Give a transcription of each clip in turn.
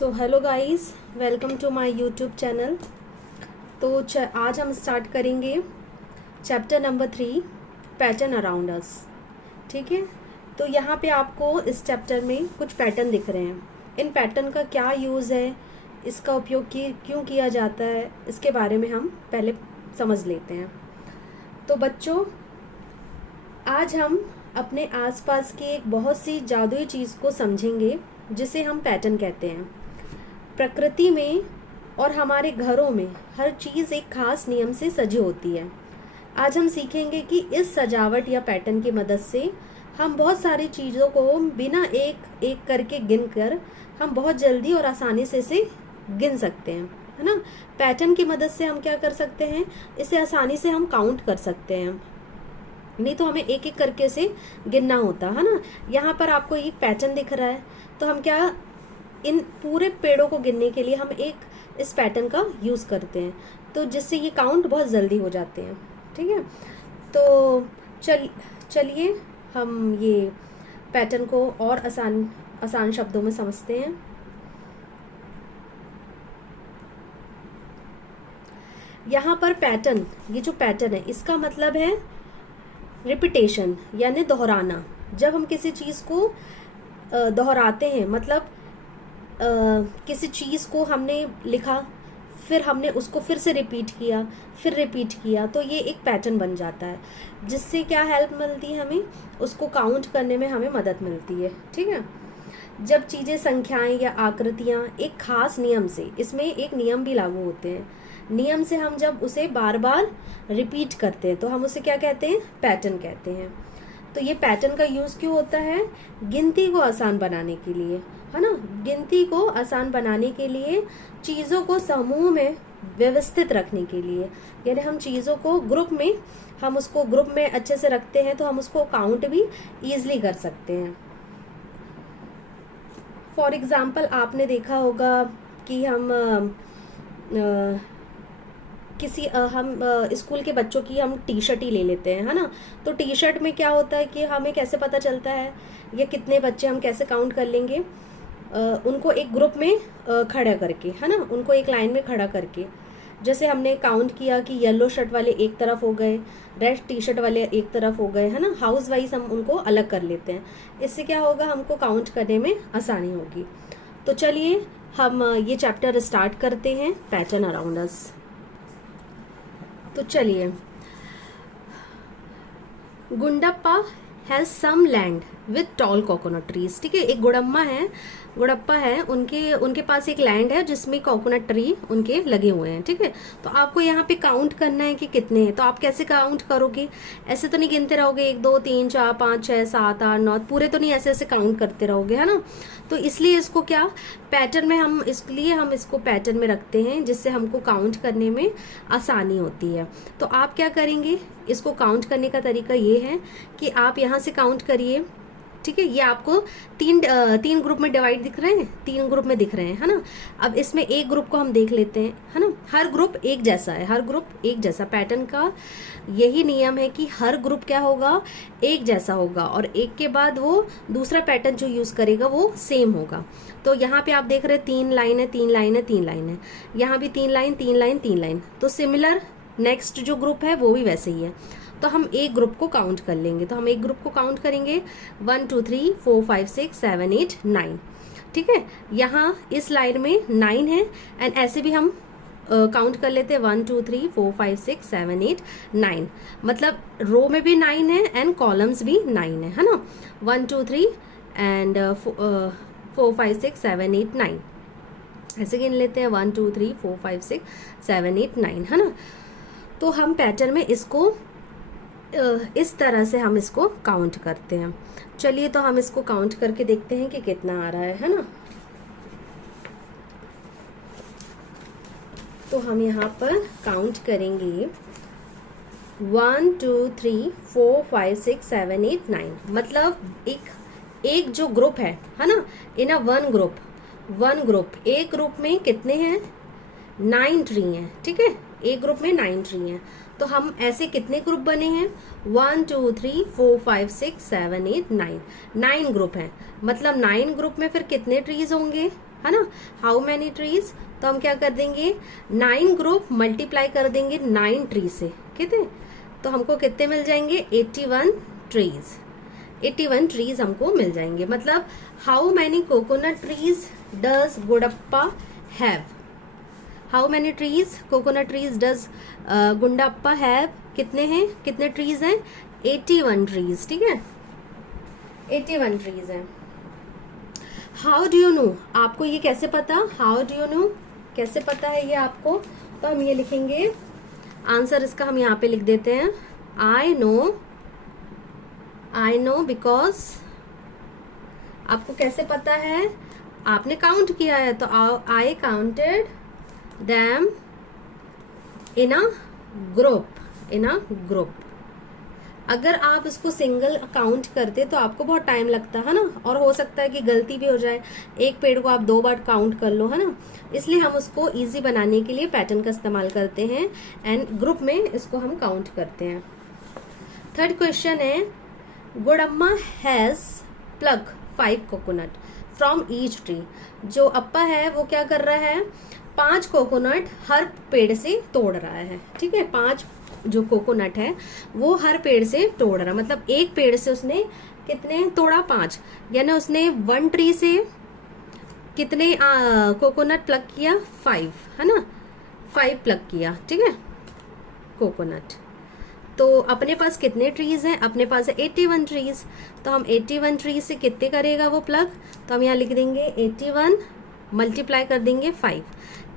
So hello guys, welcome to my YouTube channel. तो आज हम स्टार्ट करेंगे chapter number 3, pattern around us. ठीक है, तो यहाँ पे आपको इस चैप्टर में कुछ पैटर्न दिख रहे हैं। इन पैटर्न का क्या यूज़ है, इसका उपयोग क्यों किया जाता है, इसके बारे में हम पहले समझ लेते हैं। तो बच्चों, आज हम अपने आसपास की एक बहुत सी जादुई चीज़ को समझेंगे जिसे हम पैटर्न कहते हैं। प्रकृति में और हमारे घरों में हर चीज़ एक खास नियम से सजी होती है। आज हम सीखेंगे कि इस सजावट या पैटर्न की मदद से हम बहुत सारी चीज़ों को बिना एक एक करके गिनकर हम बहुत जल्दी और आसानी से इसे गिन सकते हैं, है ना। पैटर्न की मदद से हम क्या कर सकते हैं, इसे आसानी से हम काउंट कर सकते हैं, नहीं तो हमें एक एक करके से गिनना होता है ना। यहाँ पर आपको एक पैटर्न दिख रहा है, तो हम क्या इन पूरे पेड़ों को गिनने के लिए हम एक इस पैटर्न का यूज़ करते हैं, तो जिससे ये काउंट बहुत जल्दी हो जाते हैं। ठीक है, तो चलिए हम ये पैटर्न को और आसान शब्दों में समझते हैं। यहाँ पर पैटर्न, ये जो पैटर्न है इसका मतलब है रिपीटेशन यानी दोहराना। जब हम किसी चीज़ को दोहराते हैं, मतलब किसी चीज़ को हमने लिखा, फिर हमने उसको फिर से रिपीट किया, तो ये एक पैटर्न बन जाता है, जिससे क्या हेल्प मिलती है हमें, उसको काउंट करने में हमें मदद मिलती है। ठीक है, जब चीज़ें, संख्याएं या आकृतियाँ एक खास नियम से, इसमें एक नियम भी लागू होते हैं, नियम से हम जब उसे बार बार रिपीट करते हैं तो हम उसे क्या कहते हैं, पैटर्न कहते हैं। तो ये पैटर्न का यूज़ क्यों होता है, गिनती को आसान बनाने के लिए, है ना। गिनती को आसान बनाने के लिए, चीज़ों को समूह में व्यवस्थित रखने के लिए, यानी हम चीज़ों को ग्रुप में, हम उसको ग्रुप में अच्छे से रखते हैं तो हम उसको काउंट भी ईजिली कर सकते हैं। फॉर एग्जाम्पल, आपने देखा होगा कि हम स्कूल के बच्चों की हम टी शर्ट ही ले लेते हैं, है ना। तो टी शर्ट में क्या होता है कि हमें कैसे पता चलता है ये कितने बच्चे, हम कैसे काउंट कर लेंगे, उनको एक ग्रुप में खड़ा करके, है ना, उनको एक लाइन में खड़ा करके। जैसे हमने काउंट किया कि येलो शर्ट वाले एक तरफ हो गए, रेड टी शर्ट वाले एक तरफ हो गए, है ना। हाउस वाइज हम उनको अलग कर लेते हैं, इससे क्या होगा, हमको काउंट करने में आसानी होगी। तो चलिए हम ये चैप्टर स्टार्ट करते हैं, पैटर्न अराउंड अस। तो चलिए, Gundappa has some land with tall coconut trees. ठीक है, एक गुड़प्पा है, उनके पास एक लैंड है जिसमें कोकोनट ट्री उनके लगे हुए हैं। ठीक है, तो आपको यहाँ पे काउंट करना है कि कितने हैं। तो आप कैसे काउंट करोगे, ऐसे तो नहीं गिनते रहोगे 1 2 3 4 5 6 7 8 9, पूरे तो नहीं ऐसे काउंट करते रहोगे, है ना। तो इसलिए इसको क्या पैटर्न में हम इसको पैटर्न में रखते हैं, जिससे हमको काउंट करने में आसानी होती है। तो आप क्या करेंगे, इसको काउंट करने का तरीका ये है कि आप यहाँ से काउंट करिए। ठीक है, ये आपको तीन ग्रुप में डिवाइड दिख रहे हैं, 3 ग्रुप में दिख रहे हैं, है ना। अब इसमें एक ग्रुप को हम देख लेते हैं, है ना। हर ग्रुप एक जैसा है, हर ग्रुप एक जैसा, पैटर्न का यही नियम है कि हर ग्रुप क्या होगा, एक जैसा होगा, और एक के बाद वो दूसरा पैटर्न जो यूज करेगा वो सेम होगा। तो यहाँ पे आप देख रहे हैं 3 लाइन है, 3 लाइन है, 3 लाइन है, यहाँ भी 3 लाइन 3 लाइन 3 लाइन। तो सिमिलर नेक्स्ट जो ग्रुप है वो भी वैसे ही है। तो हम एक ग्रुप को काउंट कर लेंगे, तो हम एक ग्रुप को काउंट करेंगे 1 2 3 4 5 6 7 8 9। ठीक है, यहाँ इस लाइन में 9 है, एंड ऐसे भी हम काउंट कर लेते हैं 1 2 3 4 5 6 7 8 9। मतलब रो में भी 9 है एंड कॉलम्स भी 9 है ना। 1 2 3 एंड 4 5 6 7 8 9, ऐसे गिन लेते हैं 1 2 3 4 5 6 7 8 9, है ना। तो हम पैटर्न में इसको इस तरह से हम इसको काउंट करते हैं। चलिए, तो हम इसको काउंट करके देखते हैं कि कितना आ रहा है ना। तो हम यहाँ पर काउंट करेंगे 1 2 3 4 5 6 7 8 9। मतलब एक जो ग्रुप है ना, इन अ वन ग्रुप, एक ग्रुप में कितने हैं, 9 ट्री हैं। ठीक है, एक ग्रुप में 9 ट्री हैं। तो हम ऐसे कितने ग्रुप बने हैं, 1 2 3 4 5 6 7 8 9, 9 ग्रुप हैं। मतलब 9 ग्रुप में फिर कितने ट्रीज होंगे, है ना, हाउ मैनी ट्रीज, तो हम क्या कर देंगे 9 ग्रुप मल्टीप्लाई कर देंगे 9 ट्री से, कितने, तो हमको कितने मिल जाएंगे 81 ट्रीज, 81 ट्रीज हमको मिल जाएंगे। मतलब how many coconut trees does Guddappa have, how many trees coconut trees does Gundappa have, कितने हैं, कितने ट्रीज हैं 81 ट्रीज, ठीक है 81 ट्रीज हैं। हाउ डू यू नो, आपको ये कैसे पता, हाउ डू यू नो कैसे पता है ये आपको, तो हम ये लिखेंगे आंसर इसका हम यहाँ पे लिख देते हैं, आई नो बिकॉज, आपको कैसे पता है, आपने काउंट किया है, तो I counted them in a group. अगर आप इसको सिंगल काउंट करते तो आपको बहुत टाइम लगता है ना, और हो सकता है कि गलती भी हो जाए, एक पेड़ को आप 2 बार काउंट कर लो, है ना, इसलिए हम उसको इजी बनाने के लिए पैटर्न का इस्तेमाल करते हैं एंड ग्रुप में इसको हम काउंट करते हैं। थर्ड क्वेश्चन है, Gudamma has plucked 5 coconut from each tree, जो अप्पा है वो क्या कर रहा है 5 कोकोनट हर पेड़ से तोड़ रहा है, ठीक है 5 जो कोकोनट है वो हर पेड़ से तोड़ रहा, मतलब एक पेड़ से उसने कितने तोड़ा 5, यानी उसने 1 ट्री से कितने कोकोनट प्लग किया 5, है ना 5 प्लग किया, ठीक है कोकोनट। तो अपने पास कितने ट्रीज हैं, अपने पास है 81 ट्रीज, तो हम 81 ट्रीज से कितने करेगा वो प्लग, तो हम यहाँ लिख देंगे 81 मल्टीप्लाई कर देंगे 5,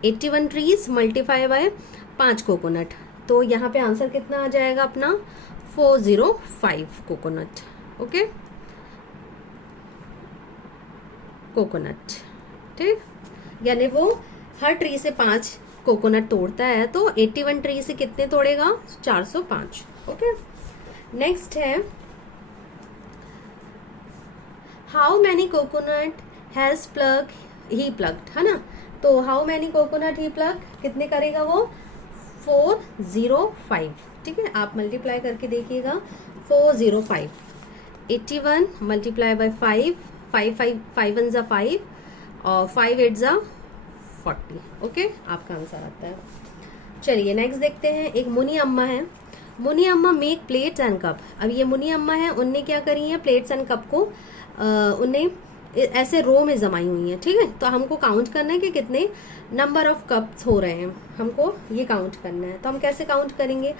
81 ट्रीज मल्टीप्लाई बाय 5 कोकोनट, तो यहाँ पे आंसर कितना आ जाएगा अपना 405 कोकोनट, ओके कोकोनट, ठीक, यानी वो हर ट्री से 5 कोकोनट तोड़ता है, तो 81 ट्री से कितने तोड़ेगा 405, ओके। नेक्स्ट है, how many coconut has he plucked, है ना, तो how many coconut he pluck कितने करेगा वो 405, ठीक है आप मल्टीप्लाई करके देखिएगा 405, 81 मल्टीप्लाई बाय 5, 5 1 जा 5 और 5 8 जा 40, ओके आपका आंसर आता है। चलिए नेक्स्ट देखते हैं, एक मुनी अम्मा है, मुनी अम्मा मेक प्लेट्स एंड कप। अब ये मुनी अम्मा है, उनने क्या करी है प्लेट्स एंड कप को उन्हें ऐसे रो में जमाई हुई है, ठीक है, तो हमको काउंट करना है कि कितने नंबर ऑफ कप्स हो रहे हैं, हमको ये काउंट करना है। तो हम कैसे काउंट करेंगे,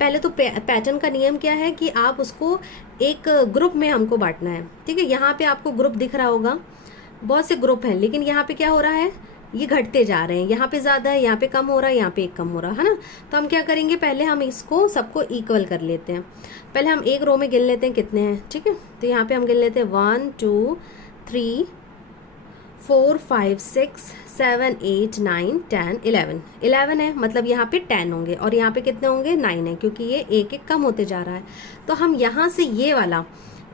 पहले तो पैटर्न का नियम क्या है कि आप उसको एक ग्रुप में हमको बांटना है, ठीक है, यहाँ पे आपको ग्रुप दिख रहा होगा, बहुत से ग्रुप हैं, लेकिन यहाँ पे क्या हो रहा है ये घटते जा रहे हैं, यहाँ पे ज्यादा है, यहाँ पे कम हो रहा है, यहाँ पे एक कम हो रहा है ना, तो हम क्या करेंगे पहले हम इसको सबको इक्वल कर लेते हैं, पहले हम एक रो में गिन लेते हैं कितने हैं, ठीक है, तो यहाँ पे हम गिन लेते हैं 1 2 3 4 5 6 7 8 9 10 11 है, मतलब यहाँ पे 10 होंगे और यहाँ पे कितने होंगे 9 है, क्योंकि ये एक एक कम होते जा रहा है। तो हम यहाँ से ये वाला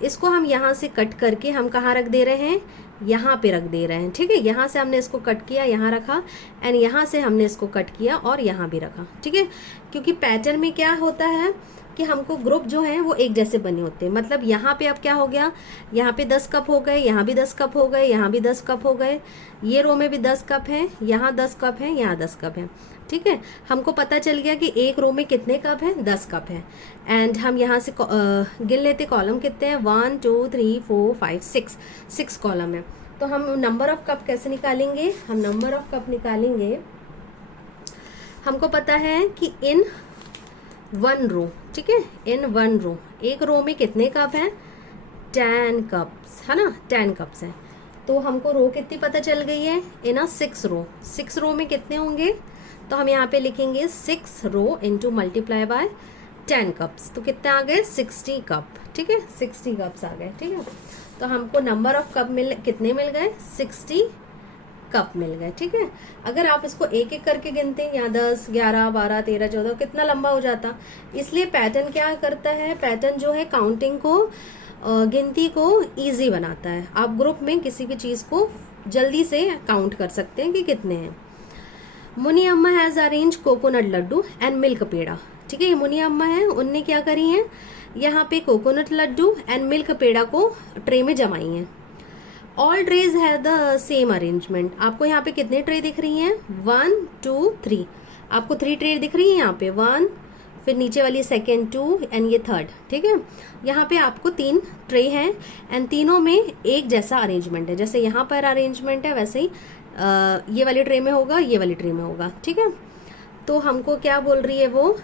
इसको हम यहाँ से कट करके हम कहाँ रख दे रहे हैं, यहाँ पे रख दे रहे हैं, ठीक है, यहाँ से हमने इसको कट किया यहाँ रखा एंड यहाँ से हमने इसको कट किया और यहाँ भी रखा, ठीक है, क्योंकि पैटर्न में क्या होता है कि हमको ग्रुप जो है वो एक जैसे बने होते हैं। मतलब यहाँ पे अब क्या हो गया, यहाँ पे 10 कप हो गए, यहाँ भी 10 कप हो गए, यहाँ भी 10 कप हो गए, ये रो में भी 10 कप हैं, यहाँ 10 कप हैं, यहाँ 10 कप हैं, ठीक है, हमको पता चल गया कि एक रो में कितने कप हैं 10 कप हैं। एंड हम यहाँ से गिन लेते कॉलम कितने हैं 1 2 3 4 5 6 कॉलम है। तो हम नंबर ऑफ कप कैसे निकालेंगे, हम नंबर ऑफ कप निकालेंगे, हमको पता है कि इन 1 रो, ठीक है, इन 1 रो, एक रो में कितने कप हैं 10 कप्स, है ना 10 कप्स हैं। तो हमको रो कितनी पता चल गई है, इन अ 6 रो में कितने होंगे, तो हम यहाँ पे लिखेंगे 6 rho into multiply by 10 cups, तो कितने आ गए 60 कप, ठीक है 60 कप्स आ गए, ठीक है। तो हमको नंबर ऑफ कप कितने मिल गए 60 कप मिल गए, ठीक है। अगर आप इसको एक एक करके गिनते हैं, यहाँ 10 11 12 13 14 कितना लंबा हो जाता, इसलिए पैटर्न क्या करता है, पैटर्न जो है काउंटिंग को गिनती को इजी बनाता है। आप ग्रुप में किसी भी चीज को जल्दी से काउंट कर सकते हैं कि कितने हैं। Muni Amma has arrange coconut laddu and milk peda, ठीक है, ये मुनी अम्मा है, उनने क्या करी है यहाँ पे कोकोनट लड्डू एंड मिल्क पेड़ा को ट्रे में जमाई है। ऑल ट्रेज है द सेम अरेंजमेंट। आपको यहाँ पे कितने ट्रे दिख रही हैं? 1 2 3। आपको 3 ट्रे दिख रही है यहाँ पे, 1, फिर नीचे वाली सेकेंड 2 एंड ये थर्ड। ठीक है, यहाँ पे आपको 3 ट्रे हैं एंड तीनों में एक जैसा अरेंजमेंट है। जैसे यहाँ पर अरेंजमेंट है वैसे ही ये वाली ट्रे में होगा, ये वाली ट्रे में होगा। ठीक है, तो हमको क्या बोल रही है वो,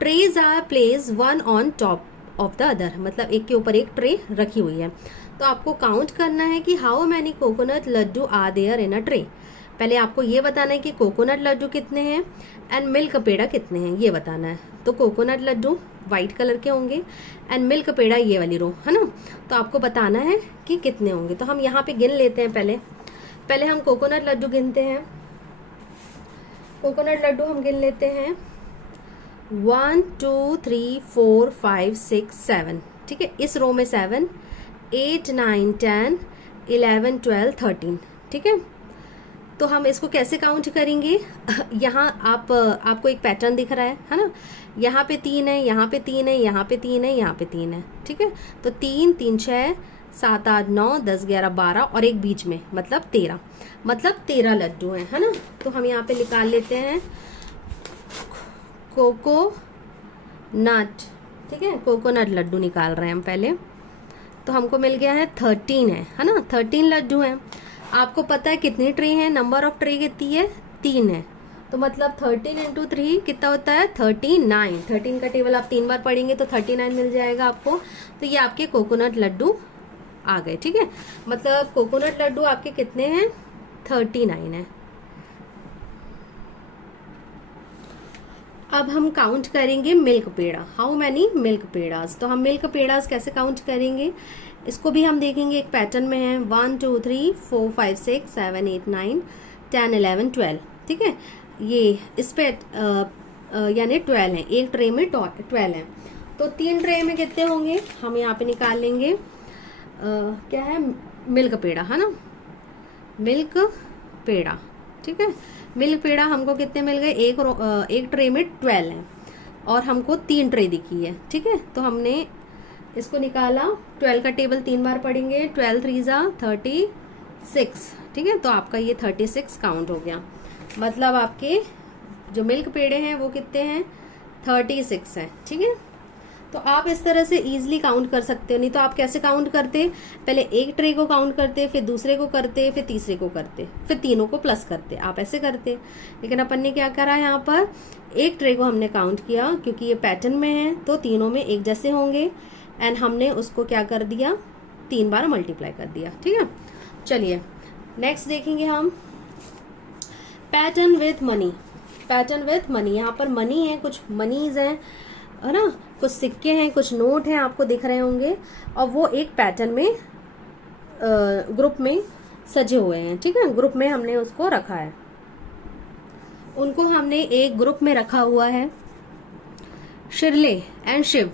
trays are placed one on top of the other, मतलब एक के ऊपर एक ट्रे रखी हुई है। तो आपको काउंट करना है कि how many coconut laddoo are there in a tray. पहले आपको ये बताना है कि कोकोनट लड्डू कितने हैं एंड मिल्क पेड़ा कितने हैं, ये बताना है। तो कोकोनट लड्डू वाइट कलर के होंगे एंड मिल्क पेड़ा ये वाली रो है ना, तो आपको बताना है कि कितने होंगे। तो हम यहाँ पे गिन लेते हैं। पहले हम कोकोनट लड्डू गिनते हैं। कोकोनट लड्डू हम गिन लेते हैं 1 2 3 4 5 6 7। ठीक है, इस रो में 7, 8 9 10 11 12 13। ठीक है, तो हम इसको कैसे काउंट करेंगे? यहाँ आपको एक पैटर्न दिख रहा है ना, यहाँ पे 3 है, यहाँ पे 3 है, यहाँ पे 3 है, यहाँ पे 3 है। ठीक है, तो 3 3 6 7 8 9 10 11 12 और एक बीच में, मतलब 13, मतलब 13 लड्डू हैं, है ना। तो हम यहाँ पे निकाल लेते हैं कोको नट। ठीक है, कोकोनट लड्डू निकाल रहे हैं हम पहले। तो हमको मिल गया है 13 है ना, 13 लड्डू हैं। आपको पता है कितनी ट्रे हैं, नंबर ऑफ ट्रे कितनी है? 3 है। तो मतलब 13 इंटू 3 कितना होता है? 39। 13 का टेबल आप 3 बार पढ़ेंगे तो 39 मिल जाएगा आपको। तो ये आपके कोकोनट लड्डू आ गए। ठीक है, मतलब कोकोनट लड्डू आपके कितने हैं? 39 है। अब हम काउंट करेंगे milk peda. How many milk pedas. तो हम मिल्क पेड़ास कैसे काउंट करेंगे, इसको भी हम देखेंगे। एक पैटर्न में है 1 2 3 4 5 6 7 8 9 10 11 12। ठीक है, ये इस पे यानी 12 है, एक ट्रे में 12 है। तो 3 ट्रे में कितने होंगे हम यहाँ पे निकाल लेंगे। क्या है? मिल्क पेड़ा, है ना, मिल्क पेड़ा। ठीक है, मिल्क पेड़ा हमको कितने मिल गए? एक ट्रे में 12 है और हमको 3 ट्रे दिखी है। ठीक है, तो हमने इसको निकाला। 12 का टेबल 3 बार पढ़ेंगे। 12 3 जा 36। ठीक है, तो आपका ये 36 काउंट हो गया। मतलब आपके जो मिल्क पेड़े हैं वो कितने हैं? 36 है। ठीक है, तो आप इस तरह से इजीली काउंट कर सकते हो। नहीं तो आप कैसे काउंट करते? पहले एक ट्रे को काउंट करते, फिर दूसरे को करते, फिर तीसरे को करते, फिर तीनों को प्लस करते, आप ऐसे करते। लेकिन अपन ने क्या करा, यहाँ पर एक ट्रे को हमने काउंट किया क्योंकि ये पैटर्न में है तो तीनों में एक जैसे होंगे एंड हमने उसको क्या कर दिया? 3 बार मल्टीप्लाई कर दिया। ठीक है, चलिए नेक्स्ट देखेंगे हम pattern with money. Pattern with money, यहाँ पर मनी है, कुछ मनीज हैं, है ना, कुछ सिक्के हैं, कुछ नोट हैं, आपको दिख रहे होंगे और वो एक पैटर्न में ग्रुप में सजे हुए हैं। ठीक है, ग्रुप में हमने उसको रखा है, उनको हमने एक ग्रुप में रखा हुआ है। Shirley and Shiv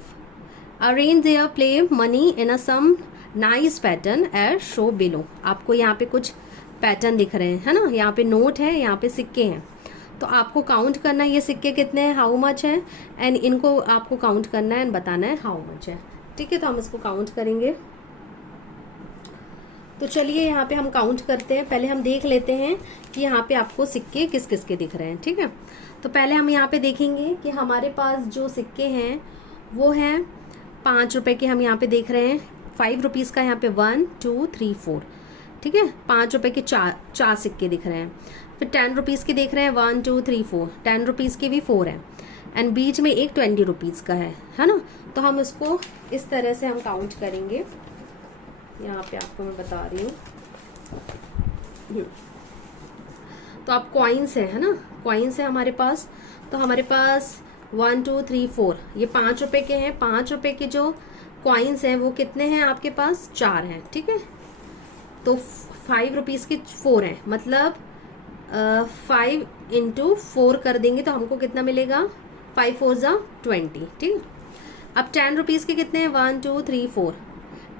arrange their play money in a some nice pattern as show below. आपको यहाँ पे कुछ पैटर्न दिख रहे हैं, है ना, यहाँ पे नोट है, यहाँ पे सिक्के हैं। तो आपको काउंट करना है ये सिक्के कितने हैं, हाउ मच है, एंड इनको आपको काउंट करना है एंड बताना है हाउ मच है। ठीक है, तो हम इसको काउंट करेंगे। तो चलिए यहाँ पे हम काउंट करते हैं। पहले हम देख लेते हैं कि यहाँ पे आपको सिक्के किस किस के दिख रहे हैं। ठीक है, तो पहले हम यहाँ पे देखेंगे कि हमारे पास जो सिक्के हैं वो हैं 5 रुपए के। हम यहाँ पे देख रहे हैं 5 रुपीज़ का यहाँ पे 1 2 3 4। ठीक है, 5 रुपए के चार सिक्के दिख रहे हैं। फिर 10 रुपीज़ के देख रहे हैं 1 2 3 4। 10 रुपीज़ के भी 4 हैं एंड बीच में एक 20 रुपीज़ का है ना। तो हम इसको इस तरह से हम काउंट करेंगे। यहाँ पे आपको मैं बता रही हूँ। तो आप कॉइन्स है ना, कॉइन्स है हमारे पास। तो हमारे पास 1 2 3 4 ये 5 रुपए के हैं। 5 रुपए के जो कॉइन्स हैं वो कितने हैं आपके पास? 4 हैं। ठीक है, तो 5 रुपीज़ के 4 हैं, मतलब 5 इंटू 4 कर देंगे तो हमको कितना मिलेगा? 5 4 जा 20। ठीक है, अब 10 रुपीज़ के कितने हैं? 1 2 3 4।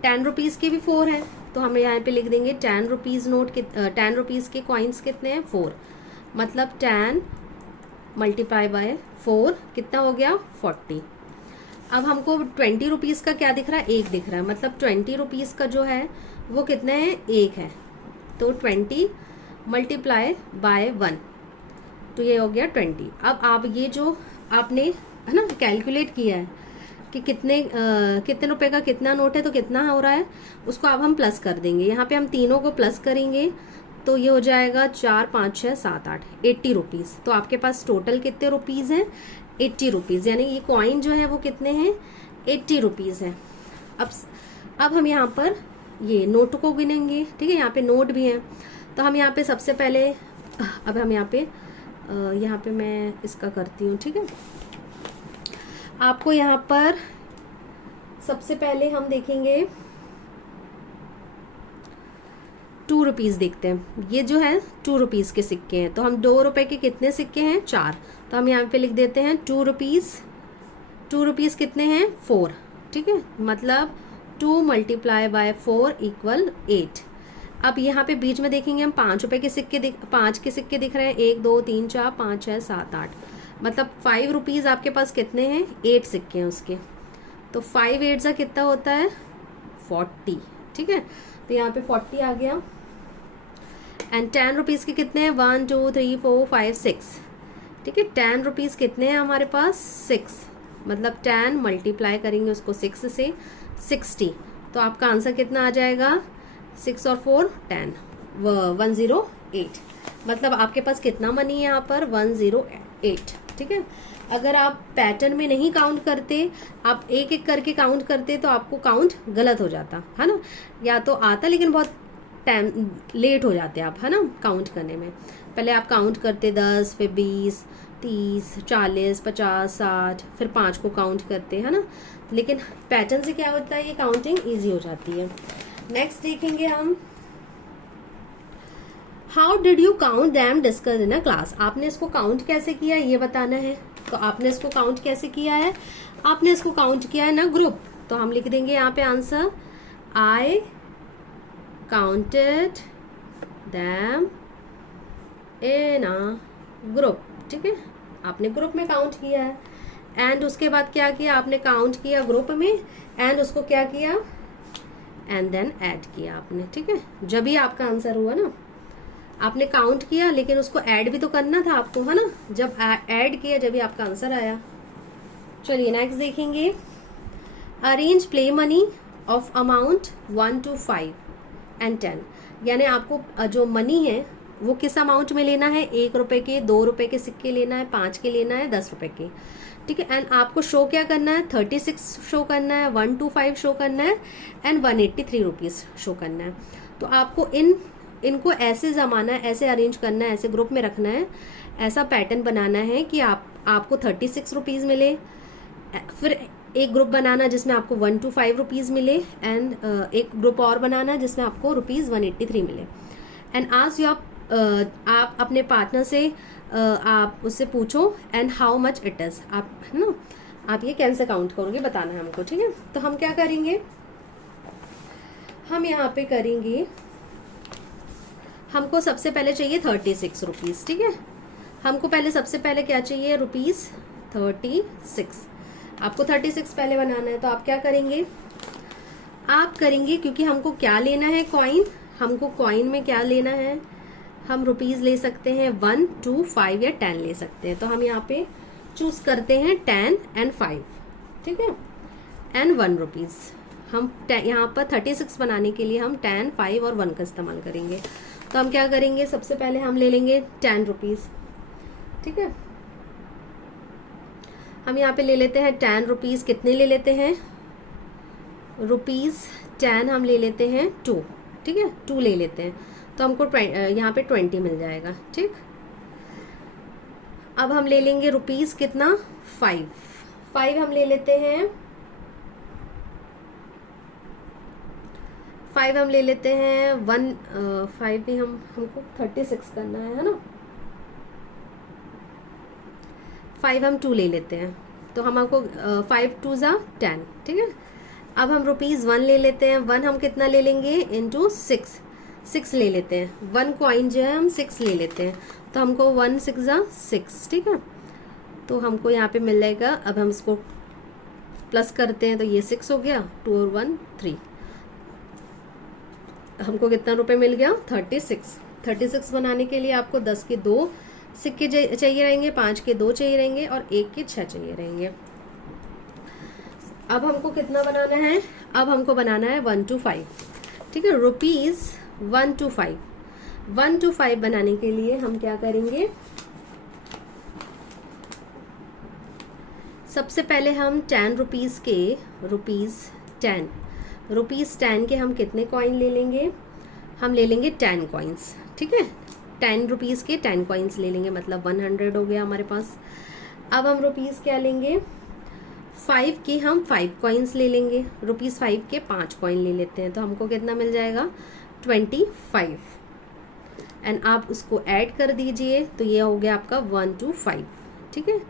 10 रुपीज़ के भी 4 हैं, तो हम यहाँ पे लिख देंगे 10 रुपीज़ नोट के 10 रुपीज़ के कॉइन्स कितने हैं? 4। मतलब 10 मल्टीप्लाई बाय 4 कितना हो गया? 40। अब हमको 20 रुपीज़ का क्या दिख रहा है, एक दिख रहा है, मतलब 20 रुपीज़ का जो है वो कितने हैं, एक है। तो 20 मल्टीप्लाई बाय 1, तो ये हो गया 20। अब आप ये जो आपने है ना कैलकुलेट किया है कि कितने रुपए का कितना नोट है तो कितना हो रहा है, उसको अब हम प्लस कर देंगे। यहाँ पे हम तीनों को प्लस करेंगे तो ये हो जाएगा 4 5 6 7 8 80 रुपीज़। तो आपके पास टोटल कितने रुपीज़ हैं, 80 रुपीज़, यानी ये कॉइन जो है वो कितने हैं, 80 रुपीज़ है। अब हम यहाँ पर ये नोट को गिनेंगे, ठीक है, यहाँ पे नोट भी हैं। तो हम यहाँ पे सबसे पहले, अब हम यहाँ पे मैं इसका करती हूँ, ठीक है। आपको यहाँ पर सबसे पहले हम देखेंगे 2 रुपीज़ देखते हैं। ये जो है 2 रुपीज़ के सिक्के हैं, तो हम 2 रुपए के कितने सिक्के हैं, 4। तो हम यहाँ पे लिख देते हैं 2 रुपीज़। 2 रुपीज़ कितने हैं, 4, ठीक है, मतलब 2 मल्टीप्लाई बाय 4 इक्वल 8। अब यहाँ पे बीच में देखेंगे हम 5 रुपए के सिक्के 5 के सिक्के दिख रहे हैं, 1 2 3 4 5 6 7 8, मतलब 5 रुपीज़ आपके पास कितने हैं, 8 सिक्के हैं उसके। तो 5 8 सा कितना होता है, 40, ठीक है। तो यहाँ पे 40 आ गया। एंड 10 रुपीज़ के कितने हैं, 1 2 3 4 5 6, ठीक है। 10 रुपीज़ कितने हैं हमारे पास, 6, मतलब 10 मल्टीप्लाई करेंगे उसको 6 से, 60। तो आपका आंसर कितना आ जाएगा, 6 और 4 10, 108। मतलब आपके पास कितना मनी है यहाँ पर, 108, ठीक है। अगर आप पैटर्न में नहीं काउंट करते, आप एक एक करके काउंट करते, तो आपको काउंट गलत हो जाता है ना, या तो आता लेकिन बहुत टाइम लेट हो जाते आप, है ना, काउंट करने में। पहले आप काउंट करते 10, फिर 20 30 40 50 60, फिर 5 को काउंट करते, है ना। लेकिन पैटर्न से क्या होता है, ये काउंटिंग ईजी हो जाती है। नेक्स्ट देखेंगे हम, how did you count them discuss in a class. आपने इसको काउंट कैसे किया ये बताना है। तो आपने इसको काउंट कैसे किया है, आपने इसको काउंट किया है ना ग्रुप। तो हम लिख देंगे यहाँ पे answer, I counted them in a group, ठीक है। आपने ग्रुप में काउंट किया है, एंड उसके बाद क्या किया, आपने काउंट किया ग्रुप में, एंड उसको क्या किया, एंड देन ऐड किया आपने, ठीक है। जब भी आपका आंसर हुआ ना, आपने काउंट किया लेकिन उसको ऐड भी तो करना था आपको, है ना। जब ऐड किया जब भी आपका आंसर आया। चलिए नेक्स्ट देखेंगे, arrange play money of amount 1 to 5 and 10। यानी आपको जो मनी है वो किस अमाउंट में लेना है, 1 रुपए के, 2 रुपए के सिक्के लेना है, 5 के लेना है, 10 रुपए के, ठीक है। एंड आपको शो क्या करना है, 36 शो करना है, 1 to 5 शो करना है, एंड 183 रुपीज़ शो करना है। तो आपको इनको ऐसे जमाना है, ऐसे अरेंज करना है, ऐसे ग्रुप में रखना है, ऐसा पैटर्न बनाना है कि आपको 36 रुपीज़ मिले। फिर एक ग्रुप बनाना जिसमें आपको 1 to 5 रुपीज़ मिले, एंड एक ग्रुप और बनाना जिसमें आपको रुपीज़ 183 मिले। एंड आज आप अपने पार्टनर से आप उससे पूछो, and how much it is, आप है ना, आप ये कैसे काउंट करोगे बताना है हमको, ठीक है। तो हम क्या करेंगे, हम यहाँ पे करेंगे, हमको सबसे पहले चाहिए 36 रुपीज़, ठीक है। हमको पहले सबसे पहले क्या चाहिए, रुपीज़ 36। आपको 36 पहले बनाना है, तो आप क्या करेंगे, आप करेंगे, क्योंकि हमको क्या लेना है, कॉइन। हमको कॉइन में क्या लेना है, हम रुपीज़ ले सकते हैं 1 2 5 या 10 ले सकते हैं। तो हम यहाँ पे चूज करते हैं 10 and 5, ठीक है, एंड 1 रुपीज़। हम यहाँ पर 36 बनाने के लिए हम 10 5 और 1 का इस्तेमाल करेंगे। तो हम क्या करेंगे, सबसे पहले हम ले लेंगे 10 रुपीज़, ठीक है। हम यहाँ पे ले लेते हैं 10 रुपीज़, कितने ले लेते हैं, रुपीज़ 10 हम ले लेते हैं 2, ठीक है, 2 ले लेते हैं। तो हमको यहाँ पे 20 मिल जाएगा, ठीक। अब हम ले लेंगे रुपीज़ कितना, 5 हम ले लेते हैं, 5 हम ले लेते हैं 5 भी हमको 36 करना है ना। 5 हम 2 ले लेते हैं, तो हमको 5 2 ज़ा 10, ठीक है। अब हम रुपीज़ 1 ले लेते हैं, 1 हम कितना ले लेंगे, इंटू 6 ले लेते हैं, 1 कॉइन जो है हम 6 ले लेते हैं, तो हमको 1 6 ज़ा 6, ठीक है। तो हमको यहाँ पे मिल जाएगा, अब हम इसको प्लस करते हैं तो ये 6 हो गया, 2 और 1 3, हमको कितना रुपए मिल गया 36। 36 बनाने के लिए आपको 10 के 2 सिक्के चाहिए रहेंगे, 5 के 2 चाहिए रहेंगे और 1 के 6 चाहिए रहेंगे। अब हमको कितना बनाना है, अब हमको बनाना है 1 to 5, ठीक है, रुपीज 1 to 5। 1 to 5 बनाने के लिए हम क्या करेंगे, सबसे पहले हम 10 रुपीज के रुपीज 10 के हम कितने कॉइन ले लेंगे, हम ले लेंगे 10 कॉइन्स, ठीक है, 10 रुपीज के 10 कॉइन्स ले लेंगे, मतलब 100 हो गया हमारे पास। अब हम रुपीज क्या लेंगे, 5 के हम 5 कॉइन्स ले लेंगे, रुपीज 5 के 5 कॉइन ले लेते हैं, तो हमको कितना मिल जाएगा 25। एंड आप उसको ऐड कर दीजिए तो ये हो गया आपका 1 to 5, ठीक है,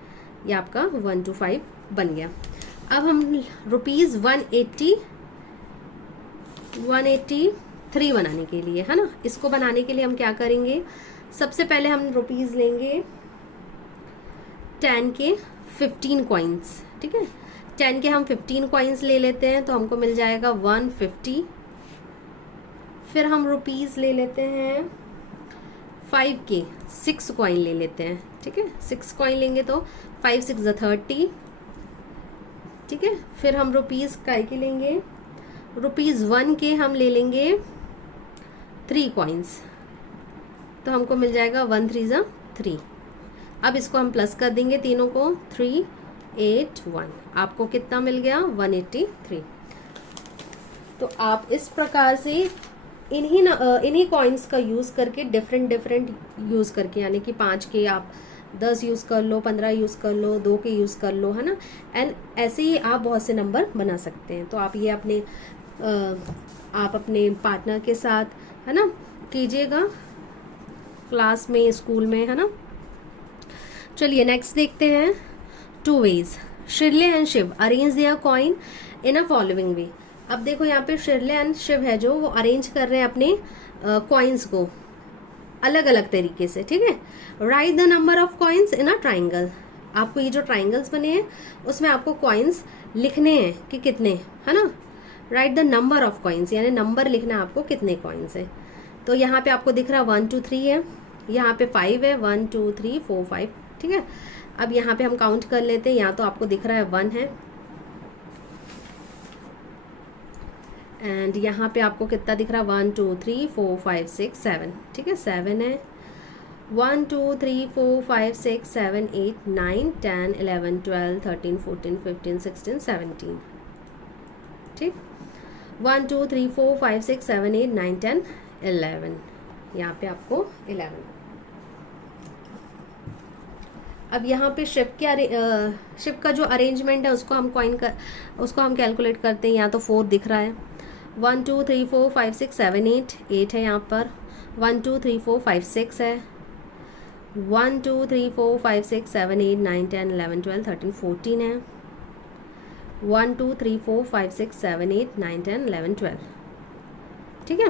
ये आपका 1 to 5 बन गया। अब हम रुपीज 183 बनाने के लिए, है ना, इसको बनाने के लिए हम क्या करेंगे, सबसे पहले हम रुपीज लेंगे 10 के 15 कॉइन्स, ठीक है, 10 के हम 15 कॉइन्स ले लेते हैं तो हमको मिल जाएगा 150। फिर हम रुपीज ले लेते हैं 5 के 6 कॉइन ले लेते हैं, ठीक है, 6 कॉइन लेंगे तो 5 6 30, ठीक है। फिर हम रुपीज काय के लेंगे, रुपीज 1 के हम ले लेंगे 3 कॉइन्स, तो हमको मिल जाएगा 1 3 3। अब इसको हम प्लस कर देंगे तीनों को, 381, आपको कितना मिल गया 183। तो आप इस प्रकार से इन्हीं कॉइन्स का यूज़ करके डिफरेंट यूज़ करके, यानी कि 5 के आप 10 यूज़ कर लो, 15 यूज़ कर लो, 2 के यूज़ कर लो, है ना, एंड ऐसे ही आप बहुत से नंबर बना सकते हैं। तो आप ये आप अपने पार्टनर के साथ, है ना, कीजिएगा क्लास में, स्कूल में, है ना। चलिए नेक्स्ट देखते हैं, 2 ways Shirley and Shiv arrange their coin in a following way. अब देखो यहाँ पे शिरले एंड शिव है जो, वो अरेंज कर रहे हैं अपने कॉइन्स को अलग अलग तरीके से, ठीक है। Right the number of coins in a triangle, आपको ये जो ट्राइंगल्स बने हैं उसमें आपको कॉइन्स लिखने हैं कि कितने, है ना। Right the number of coins, यानी नंबर लिखना है आपको कितने कॉइन्स है। तो यहाँ पे आपको दिख रहा है 1 2 3 है, यहाँ पे 5 है, 1 2 3 4 5, ठीक है। अब यहाँ पे हम काउंट कर लेते हैं, यहाँ तो आपको दिख रहा है 1 है, एंड यहाँ पे आपको कितना दिख रहा है 1 2 3 4 5 6 7, ठीक है, 7 है, 1 2 3 4 5 6 7 8 9 10 11 12 13 14 15 16 17, ठीक, 1 2 3 4 5 6 7 8 9 10 11, यहाँ पे आपको 11। अब यहाँ पे शिप का जो अरेंजमेंट है उसको हम कैलकुलेट करते हैं। यहाँ तो 4 दिख रहा है, 1 2 3 4 5 6 7 8 है यहाँ पर, 1 2 3 4 5 6 है, 1 2 3 4 5 6 7 8 9 10 11 12 13 14 है, 1 2 3 4 5 6 7 8 9 10 11 12, ठीक है।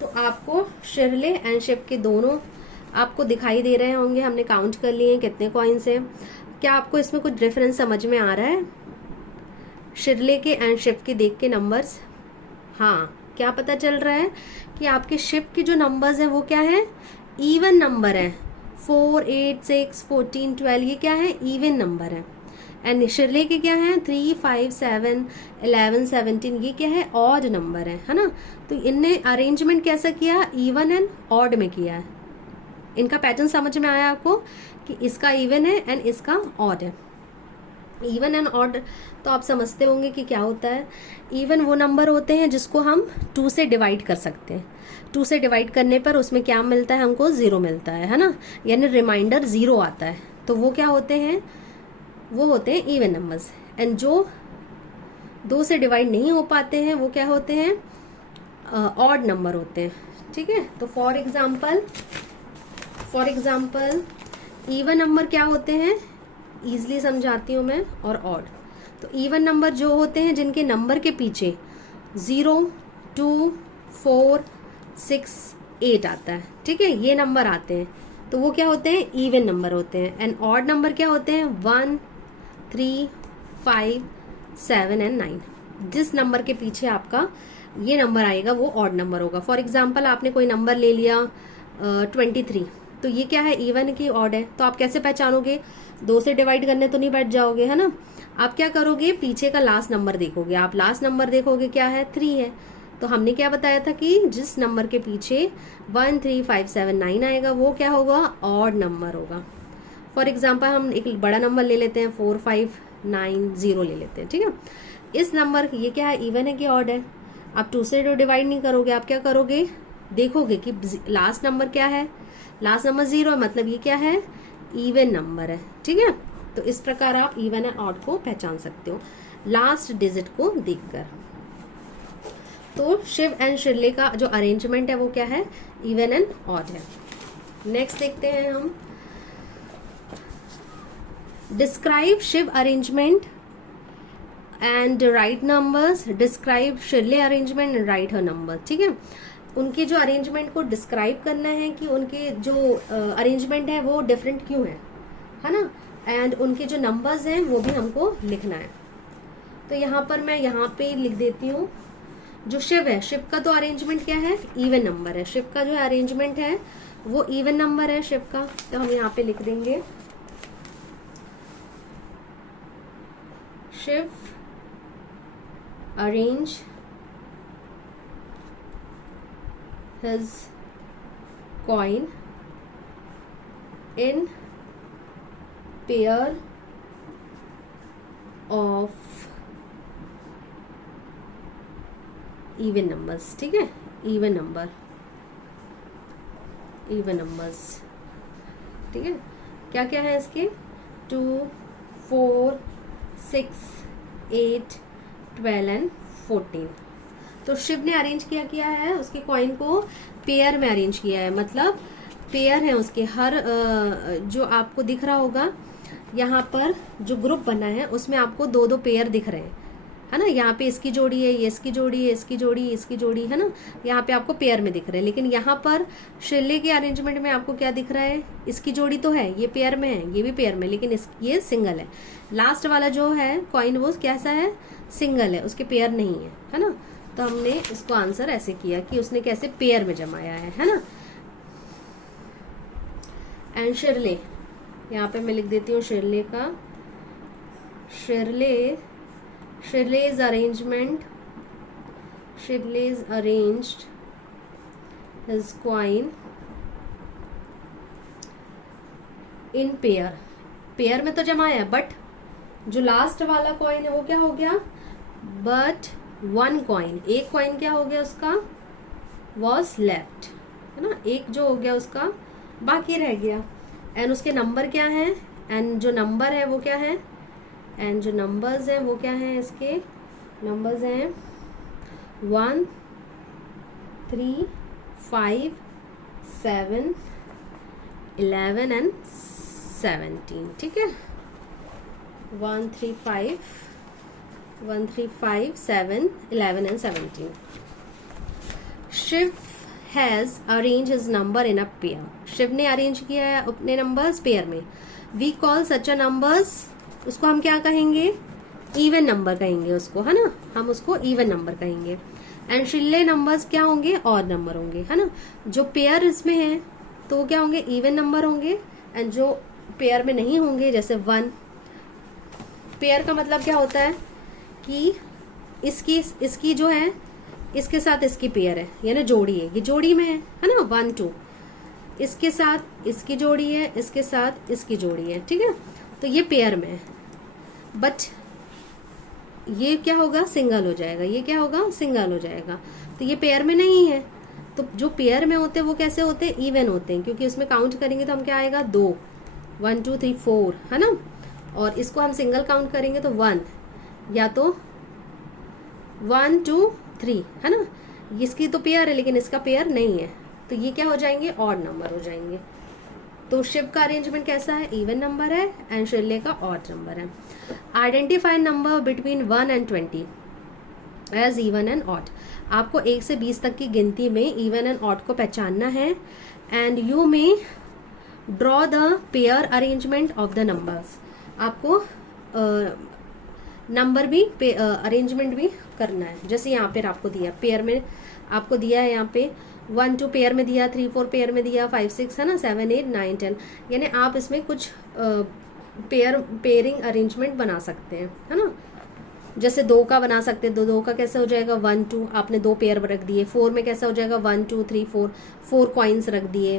तो आपको शिरले एंड शिप के दोनों आपको दिखाई दे रहे होंगे, हमने काउंट कर लिए हैं कितने कॉइन्स हैं। क्या आपको इसमें कुछ डिफरेंस समझ में आ रहा है, शिरले के एंड शिप के देख के नंबर्स? हाँ, क्या पता चल रहा है कि आपके शिप के जो नंबर्स हैं वो क्या है, इवन नंबर है, 4 8 6 14 12, ये क्या है, इवन नंबर है। एंड शिरले के क्या है, 3 5 7 11 17, ये क्या है, ऑड नंबर है ना। तो इनने अरेंजमेंट कैसा किया, इवन एंड ऑड में किया है। इनका पैटर्न समझ में आया आपको कि इसका इवन है एंड इसका ऑड है। इवन एंड ऑड तो आप समझते होंगे कि क्या होता है। इवन वो नंबर होते हैं जिसको हम 2 से डिवाइड कर सकते हैं। 2 से डिवाइड करने पर उसमें क्या मिलता है, हमको 0 मिलता है ना, यानी रिमाइंडर 0 आता है। तो वो क्या होते हैं, वो होते हैं इवन नंबर्स। एंड जो 2 से डिवाइड नहीं हो पाते हैं वो क्या होते हैं, ऑड नंबर होते हैं, ठीक है। तो फॉर एग्जाम्पल इवन नंबर क्या होते हैं, ईजिली समझाती हूँ मैं, और ऑड। तो इवन नंबर जो होते हैं जिनके नंबर के पीछे 0 2 4 6 8 आता है, ठीक है, ये नंबर आते हैं, तो वो क्या होते हैं, इवन नंबर होते हैं। एंड ऑड नंबर क्या होते हैं, 1 3 5 7 एंड 9। जिस नंबर के पीछे आपका ये नंबर आएगा वो ऑड नंबर होगा। फॉर एग्जाम्पल आपने कोई नंबर ले लिया 23, तो ये क्या है, इवन की ऑड है, तो आप कैसे पहचानोगे? 2 से डिवाइड करने तो नहीं बैठ जाओगे, है ना। आप क्या करोगे, पीछे का लास्ट नंबर देखोगे। आप लास्ट नंबर देखोगे क्या है, 3 है। तो हमने क्या बताया था कि जिस नंबर के पीछे 1 3 5 7 9 आएगा वो क्या होगा, ऑड नंबर होगा। फॉर एग्जाम्पल हम एक बड़ा नंबर ले लेते हैं, 4 5 9 0 ले लेते हैं, ठीक है। इस नंबर ये क्या है, इवन है कि ऑड है। आप 2 से डिवाइड नहीं करोगे, आप क्या करोगे, देखोगे कि लास्ट नंबर क्या है, लास्ट नंबर 0 है, मतलब ये क्या है, इवन नंबर है, ठीक है। तो इस प्रकार आप इवन एंड ऑड को पहचान सकते हो लास्ट डिजिट को देखकर। तो शिव एंड शिरले का जो अरेंजमेंट है वो क्या है, इवन एंड ऑड है। नेक्स्ट देखते हैं हम, describe Shiv arrangement and write numbers, describe Shirley arrangement and write her number, ठीक है। उनके जो अरेंजमेंट को डिस्क्राइब करना है कि उनके जो अरेंजमेंट है वो डिफरेंट क्यों है ना, एंड उनके जो नंबर्स हैं वो भी हमको लिखना है। तो यहाँ पर मैं यहाँ पे लिख देती हूँ, जो शिव है, शिव का तो अरेंजमेंट क्या है, इवन नंबर है। शिव का जो अरेंजमेंट है वो इवन नंबर है शिव का, तो हम यहाँ पे लिख देंगे Shiv arrange his coin in pair of even numbers, ठीक है, even number, even numbers, ठीक है। क्या क्या है इसके, 2 4 6 8 12 एंड 14। तो शिव ने अरेंज किया है उसके कॉइन को पेयर में अरेंज किया है, मतलब पेयर है उसके हर जो आपको दिख रहा होगा यहाँ पर जो ग्रुप बना है उसमें आपको 2 पेयर दिख रहे हैं, है ना। यहाँ पे इसकी जोड़ी है, ये इसकी जोड़ी है, इसकी जोड़ी, इसकी जोड़ी, है ना। यहाँ पे आपको पेयर में दिख रहे हैं, लेकिन यहाँ पर शिरले के अरेंजमेंट में आपको क्या दिख रहा है, इसकी जोड़ी तो है, ये पेयर में है, ये भी पेयर में, लेकिन ये सिंगल है। लास्ट वाला जो है कॉइन वो कैसा है, सिंगल है, उसके पेयर नहीं है ना। तो हमने इसको आंसर ऐसे किया कि उसने कैसे पेयर में जमाया है ना। एंड शिरले, यहाँ पे मैं लिख देती हूँ शिरले का, शिरले's arrangement, शिरले's arranged his coin in pair, pair में तो जमाया है, बट जो लास्ट वाला कॉइन है वो क्या हो गया, बट 1 कॉइन, एक कॉइन क्या हो गया उसका, वॉज लेफ्ट, है ना, एक जो हो गया उसका बाकी रह गया। एंड उसके नंबर क्या है, एंड जो नंबर है वो क्या है, एंड जो नंबर्स हैं वो क्या हैं, इसके नंबर्स हैं 1 3 5 7 11 एंड 17, ठीक है। 1 3 5 7 11 and 17. Shiv has arrange his number in a pair, Shiv ने अरेंज किया है अपने नंबर्स पेयर में। We call such a numbers, उसको हम क्या कहेंगे, इवन नंबर कहेंगे उसको, है ना, हम उसको इवन नंबर कहेंगे। एंड शिरले नंबर्स क्या होंगे, ऑड नंबर होंगे, है ना। जो पेयर इसमें है तो वो क्या होंगे, इवन नंबर होंगे, एंड जो पेयर में नहीं होंगे जैसे 1, पेयर का मतलब क्या होता है कि इसकी जो है इसके साथ इसकी पेयर है, यानी जोड़ी है, ये जोड़ी में है ना, 1 2, इसके साथ इसकी जोड़ी है, इसके साथ इसकी जोड़ी है, ठीक है। तो ये पेयर में है, बट ये क्या होगा, सिंगल हो जाएगा, ये क्या होगा, सिंगल हो जाएगा। तो ये पेयर में नहीं है। तो जो पेयर में होते हैं वो कैसे होते हैं, इवन होते हैं, क्योंकि उसमें काउंट करेंगे तो हम क्या आएगा, 2 1 2 3 4, है ना। और इसको हम सिंगल काउंट करेंगे तो 1, या तो 1 2 3, है ना। इसकी तो पेयर है लेकिन इसका पेयर नहीं है, तो ये क्या हो जाएंगे, ऑड नंबर हो जाएंगे। तो शिव का अरेंजमेंट कैसा है, इवन नंबर है, एंड शिरले का ऑड नंबर है। Identify number between 1 and 20 as even and odd, आपको 1 से 20 तक की गिनती में इवन एंड ऑड को पहचानना है। And you may draw the pair arrangement of the numbers, आपको नंबर भी अरेंजमेंट भी करना है। जैसे यहाँ पे आपको दिया पेयर में, आपको दिया है यहाँ पे 1 2 पेयर में दिया, 3 4 पेयर में दिया, 5 6 है ना, 7 8 9 10, यानी आप इसमें कुछ पेयरिंग अरेंजमेंट बना सकते हैं, है ना। जैसे 2 का बना सकते हैं, 2 का कैसे हो जाएगा 1 2, आपने 2 पेयर रख दिए। 4 में कैसा हो जाएगा 1 2 3 4, 4 कॉइन्स रख दिए,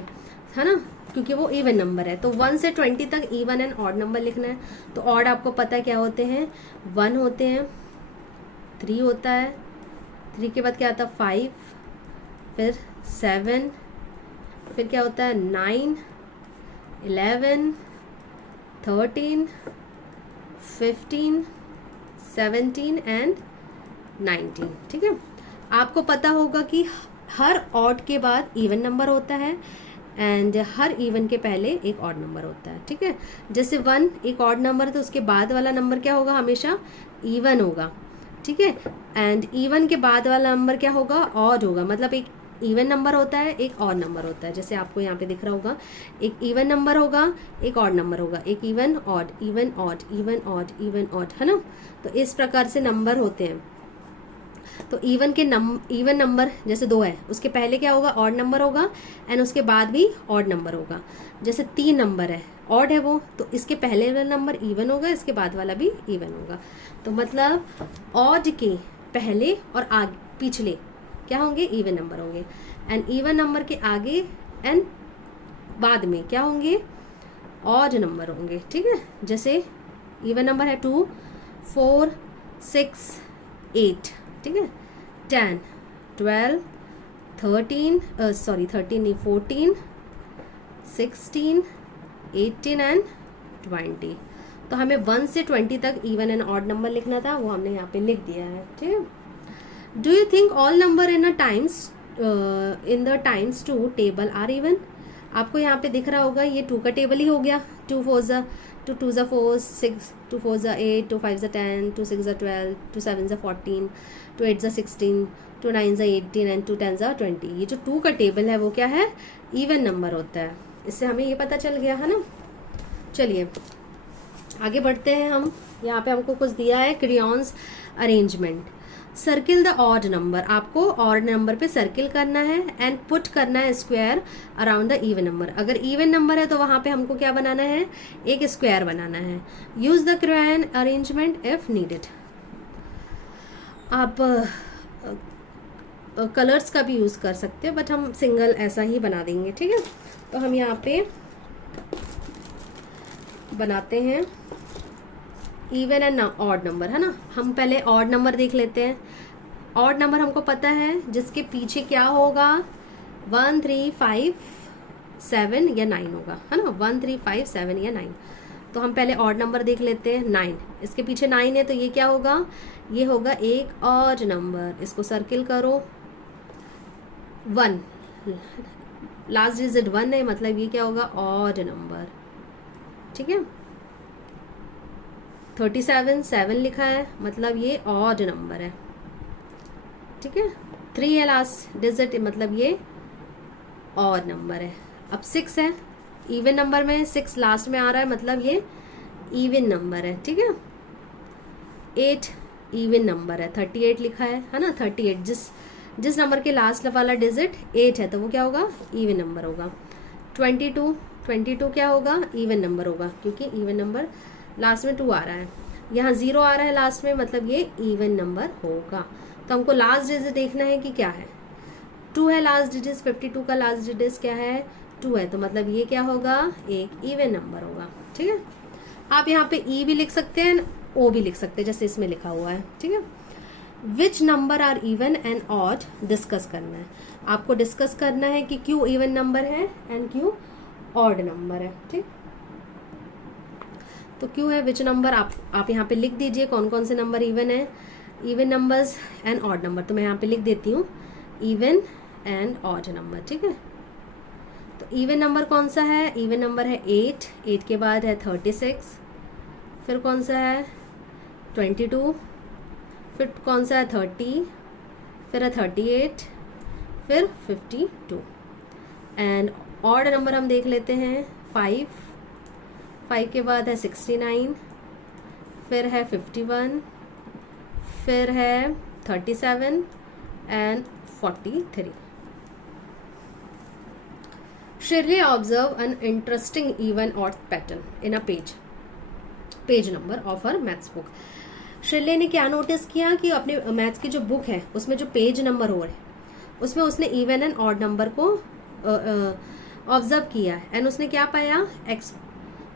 है ना, क्योंकि वो इवन नंबर है। तो 1 से 20 तक इवन एंड ऑड नंबर लिखना है। तो ऑड आपको पता है क्या होते हैं, 1 होते हैं, 3 होता है, 3 के बाद क्या आता है 5, फिर 7, फिर क्या होता है 9 11 13 15 17 एंड 19, ठीक है। आपको पता होगा कि हर ऑड के बाद इवन नंबर होता है एंड हर इवन के पहले एक ऑड नंबर होता है, ठीक है। जैसे 1 एक ऑड नंबर है तो उसके बाद वाला नंबर क्या होगा, हमेशा इवन होगा, ठीक है। एंड इवन के बाद वाला नंबर क्या होगा, ऑड होगा। मतलब एक इवन नंबर होता है, एक ऑड नंबर होता है। जैसे आपको यहाँ पे दिख रहा होगा, एक इवन नंबर होगा, एक ऑड नंबर होगा, एक even odd, even odd, even odd, even odd, है ना। तो इस प्रकार से नंबर होते हैं। तो इवन नंबर जैसे 2 है, उसके पहले क्या होगा, ऑड नंबर होगा, एंड उसके बाद भी ऑड नंबर होगा। जैसे 3 नंबर है, ऑड है वो, तो इसके पहले वाला नंबर इवन होगा, इसके बाद वाला भी इवन होगा। तो मतलब ऑड के पहले और आगे पिछले क्या होंगे, इवन नंबर होंगे, एंड इवन नंबर के आगे एंड बाद में क्या होंगे, ऑड नंबर होंगे, ठीक है। जैसे इवन नंबर है 2 4 6 8, ठीक है, 10 12 13 13 नहीं 14 16 18 एंड 20। तो हमें 1 से 20 तक इवन एंड ऑड नंबर लिखना था, वो हमने यहाँ पे लिख दिया है, ठीक है। Do you think all number in the times 2 table are even? आपको यहाँ पे दिख रहा होगा ये 2 का टेबल ही हो गया। 2 4 ज़ा 2 2 ज़ा 4 6, 2 4 ज़ा 8, 2 5 ज़ा 10, 2 6 ज़ा 12, 2 7 ज़ा 14, 2 8 ज़ा 16, 2 9 ज़ा 18 एंड 2 10 ज़ा 20। ये जो 2 का टेबल है वो क्या है, इवन नंबर होता है। इससे हमें ये पता चल गया, है ना। चलिए आगे बढ़ते हैं हम। यहाँ पे हमको कुछ दिया है, crayons arrangement. Circle the odd number, आपको ऑड नंबर पे सर्किल करना है एंड पुट करना है square around the even number. अगर इवन नंबर है तो वहाँ पे हमको क्या बनाना है, एक स्क्वायर बनाना है। Use the crayon arrangement if needed. आप कलर्स का भी यूज कर सकते हो, बट हम सिंगल ऐसा ही बना देंगे, ठीक है। तो हम यहाँ पे बनाते हैं इवन एंड ऑड नंबर, है ना। हम पहले ऑड नंबर देख लेते हैं। ऑड नंबर हमको पता है जिसके पीछे क्या होगा, 1 3 5 7 या 9 होगा, है ना। 1 3 5 7 या 9। तो हम पहले ऑड नंबर देख लेते हैं। 9, इसके पीछे 9 है तो ये क्या होगा, ये होगा एक ऑड नंबर। इसको सर्किल करो। 1 लास्ट डिजिट 1 है, मतलब ये क्या होगा, ऑड नंबर, ठीक है। 37 7 लिखा है, मतलब ये ऑड नंबर है, ठीक है। 3 है लास्ट डिजिट, मतलब ये ऑड नंबर है। अब 6 है, इवन नंबर में 6 लास्ट में आ रहा है, मतलब ये इवन नंबर है, ठीक है। 8 इवन नंबर है, 38 लिखा है ना। 38 जिस नंबर के लास्ट वाला डिजिट 8 है तो वो क्या होगा, इवन नंबर होगा। 22 क्या होगा, इवन नंबर होगा, क्योंकि इवन नंबर लास्ट में 2 आ रहा है। यहाँ 0 आ रहा है लास्ट में, मतलब ये इवन नंबर होगा। तो हमको लास्ट डिजिट देखना है कि क्या है। 2 है लास्ट डिजिट, 52 का लास्ट डिजिट क्या है, 2 है, तो मतलब ये क्या होगा, एक इवन नंबर होगा, ठीक है। आप यहाँ पे ई भी लिख सकते हैं, ओ भी लिख सकते हैं, जैसे इसमें लिखा हुआ है, ठीक है। Which number are even and odd discuss करना है। आपको डिस्कस करना है कि क्यों इवन नंबर है एंड क्यों ऑड नंबर है, ठीक। तो क्यों है, विच नंबर, आप यहाँ पे लिख दीजिए कौन कौन से नंबर इवन है, even numbers and odd number. तो मैं यहाँ पे लिख देती हूँ इवन एंड ऑड नंबर, ठीक है। तो इवन नंबर कौन सा है, इवन नंबर है 8 के बाद है 36, फिर कौन सा है 22, फिर कौन सा है 30, फिर है 38, फिर 52। एंड ऑड नंबर हम देख लेते हैं 5 के बाद है 69, फिर है 51, फिर है 37 and 43. Shirley observed an interesting even odd pattern in a page number of her maths book. शिरले ने क्या नोटिस किया कि अपने मैथ्स की जो बुक है उसमें जो पेज नंबर हो रहे उसमें उसने इवन एंड ऑड नंबर को ऑब्जर्व किया एंड उसने क्या पाया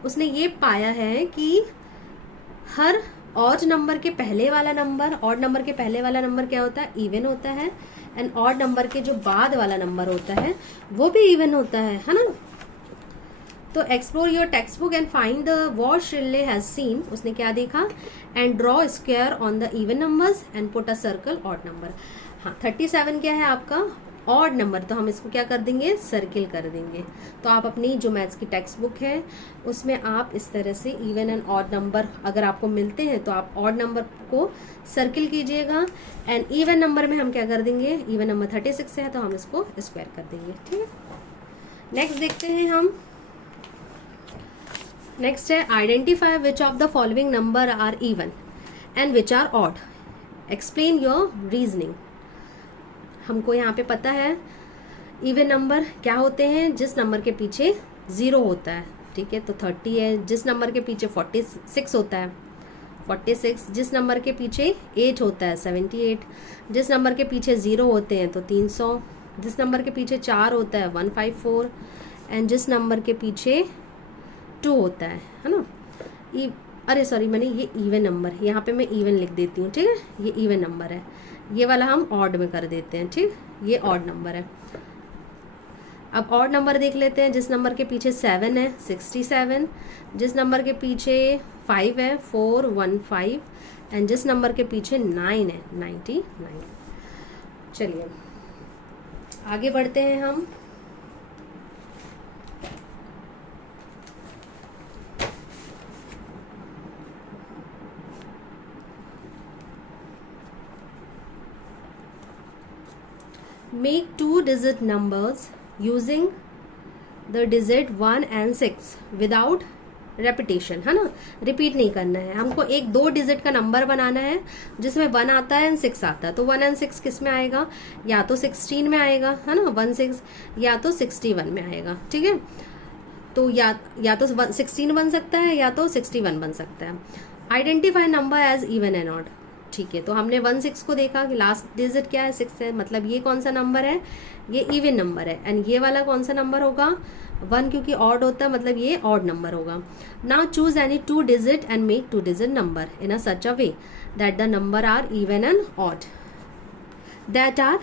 उसने ये पाया है कि हर ऑड नंबर के पहले वाला नंबर ऑड नंबर के पहले वाला नंबर क्या होता है इवन होता है एंड ऑड नंबर के जो बाद वाला नंबर होता है वो भी इवन होता है ना. तो explore your text book and find the what शिरले हैज सीन. उसने क्या देखा and draw square on the even numbers and put a circle odd number. हाँ 37 क्या है आपका ऑड नंबर, तो हम इसको क्या कर देंगे सर्किल कर देंगे. तो आप अपनी जो मैथ्स की टेक्स्ट बुक है उसमें आप इस तरह से इवन एंड ऑड नंबर अगर आपको मिलते हैं तो आप ऑड नंबर को सर्किल कीजिएगा एंड इवन नंबर में हम क्या कर देंगे इवन नंबर 36 है तो हम इसको स्क्वायर कर देंगे. ठीक है. नेक्स्ट देखते हैं हम. नेक्स्ट है identify which of the following number are even and which are odd. Explain your reasoning. हमको यहाँ पे पता है इवन नंबर क्या होते हैं जिस नंबर के पीछे 0 होता है. ठीक है. तो 30 है. जिस नंबर के पीछे 46 होता है 46. जिस नंबर के पीछे 8 होता है 78. जिस नंबर के पीछे 0 होते हैं तो 300. जिस नंबर के पीछे 4 होता है 154 एंड जिस नंबर के पीछे 2 होता है ना. अरे सॉरी मैंने ये इवन नंबर यहाँ पे मैं इवन लिख देती हूँ. ठीक है. ये इवन नंबर है. ये वाला हम ऑड में कर देते हैं. ठीक. ये ऑड नंबर है. अब ऑड नंबर देख लेते हैं. जिस नंबर के पीछे 7 है 67. जिस नंबर के पीछे 5 है 415 एंड जिस नंबर के पीछे 9 है 99. चलिए आगे बढ़ते हैं हम. Make 2-digit numbers using the digit 1 and 6 without repetition. है ना. रिपीट नहीं करना है हमको. एक 2 डिजिट का नंबर बनाना है जिसमें 1 आता है एंड 6 आता है. तो 1 एंड 6 किस में आएगा या तो 16 में आएगा है ना 16 या तो 61 में आएगा. ठीक है. तो या तो 16 बन सकता है या तो 61 बन सकता है. Identify number as even and odd. ठीक है. तो हमने 16 को देखा कि लास्ट डिजिट क्या है 6 है. मतलब ये कौन सा नंबर है ये इवन नंबर है एंड ये वाला कौन सा नंबर होगा 1 क्योंकि ऑड होता है मतलब ये ऑड नंबर होगा. Now choose any 2 digit and make 2 digit number in a such a way that the number are even and odd. That are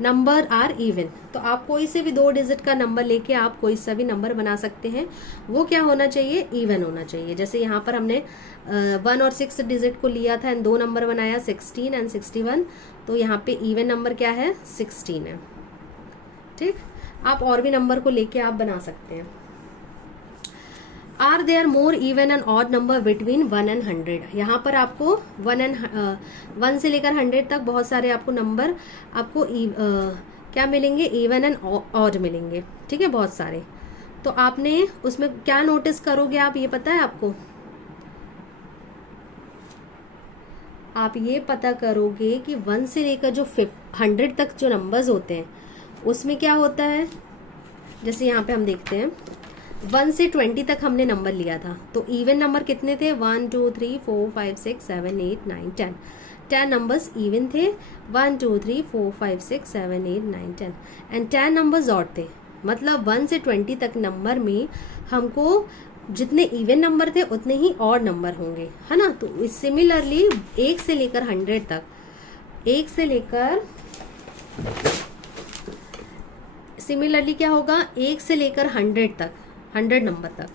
number are even. तो आप कोई से भी 2 डिजिट का नंबर लेके आप कोई सा भी नंबर बना सकते हैं. वो क्या होना चाहिए इवन होना चाहिए. जैसे यहाँ पर हमने 1 और 6 डिजिट को लिया था एंड 2 नंबर बनाया 16 एंड 61. तो यहाँ पे इवन नंबर क्या है 16 है. ठीक. आप और भी नंबर को लेके आप बना सकते हैं. Are there more even and odd number between 1 and 100. यहाँ पर आपको 1 से लेकर 100 तक बहुत सारे आपको नंबर आपको क्या मिलेंगे इवन एंड ऑड मिलेंगे. ठीक है. बहुत सारे. तो आपने उसमें क्या नोटिस करोगे आप ये पता है आपको. आप ये पता करोगे कि 1 से लेकर जो 100 तक जो नंबर्स होते हैं उसमें क्या होता है. जैसे यहाँ पे हम देखते हैं 1 से 20 तक हमने नंबर लिया था तो इवन नंबर कितने थे 1 2 3 4 5 6 7 8 9 10. 10 नंबर्स इवन थे 1 2 3 4 5 6 7 8 9 10 एंड 10 नंबर्स ऑड थे. मतलब 1 से 20 तक नंबर में हमको जितने इवन नंबर थे उतने ही ऑड नंबर होंगे है ना. तो सिमिलरली 1 से लेकर 100 तक 1 से लेकर सिमिलरली क्या होगा 1 से लेकर 100 तक 100 नंबर तक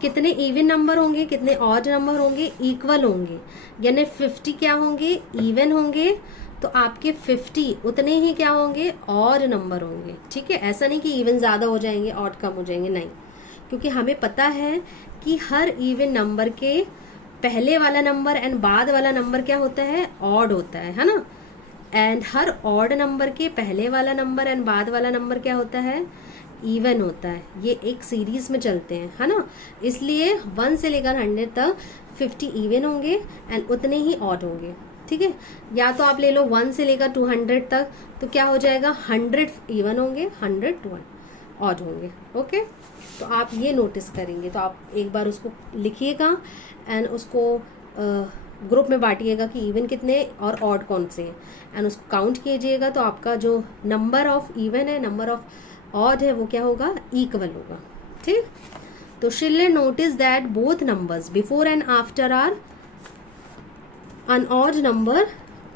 कितने इवन नंबर होंगे कितने ऑड नंबर होंगे इक्वल होंगे. यानी 50 क्या होंगे इवन होंगे तो आपके 50 उतने ही क्या होंगे ऑड नंबर होंगे. ठीक है. ऐसा नहीं कि इवन ज़्यादा हो जाएंगे ऑड कम हो जाएंगे नहीं. क्योंकि हमें पता है कि हर इवन नंबर के पहले वाला नंबर एंड बाद वाला नंबर क्या होता है ऑड होता है ना. एंड हर ऑड नंबर के पहले वाला नंबर एंड बाद वाला नंबर क्या होता है इवन होता है. ये एक सीरीज में चलते हैं है ना. इसलिए 1 से लेकर 100 तक 50 इवन होंगे एंड उतने ही ऑड होंगे. ठीक है। या तो आप ले लो 1 से लेकर 200 तक, तो क्या हो जाएगा, 100 इवन होंगे, 100 ऑड होंगे। ओके, तो आप ये नोटिस करेंगे, तो आप एक बार उसको लिखिएगा एंड उसको ग्रुप में बांटिएगा कि इवन कितने और ऑड कौन से हैं, एंड उसको काउंट कीजिएगा। तो आपका जो नंबर ऑफ इवन है, नंबर ऑफ ऑड है, वो क्या होगा, इक्वल होगा। ठीक, तो Shirley notice that both numbers before and after are an odd number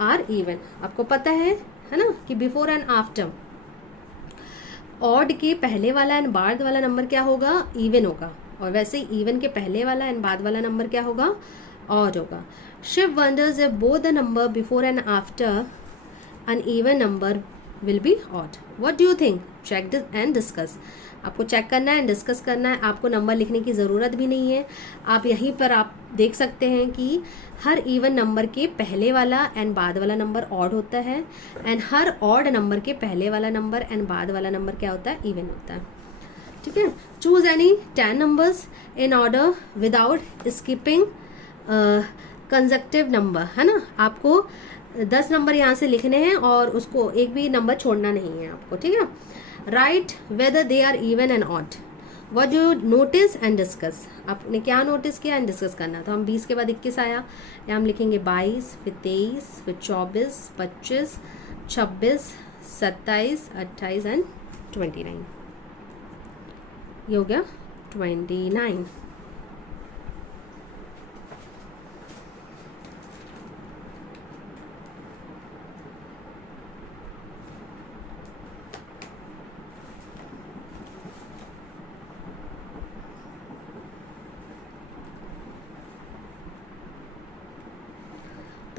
are even। आपको पता है ना, कि बिफोर एंड आफ्टर, ऑड के पहले वाला एंड बाद वाला नंबर क्या होगा, इवन होगा, और वैसे ही इवन के पहले वाला एंड बाद वाला नंबर क्या होगा, ऑड होगा। Shiv wonders if both the number before and after an even number will be odd। what do you think? check this and discuss। आपको चेक करना है एंड डिस्कस करना है, आपको नंबर लिखने की ज़रूरत भी नहीं है। आप यहीं पर आप देख सकते हैं कि हर इवन नंबर के पहले वाला एंड बाद वाला नंबर ऑड होता है, एंड हर ऑड नंबर के पहले वाला नंबर एंड बाद वाला नंबर क्या होता है, इवन होता है। ठीक है, choose any 10 numbers in order without skipping consecutive number, है ना। आपको 10 नंबर यहाँ से लिखने हैं और उसको एक भी नंबर छोड़ना नहीं है आपको। ठीक है, write whether they are even and odd, what you notice and discuss. आपने क्या नोटिस किया एंड डिस्कस करना। तो हम 20 के बाद 21 आया, या हम लिखेंगे 22, फिर 23, फिर 24, 25, 26, 27, 28 एंड 29। ये हो गया 29।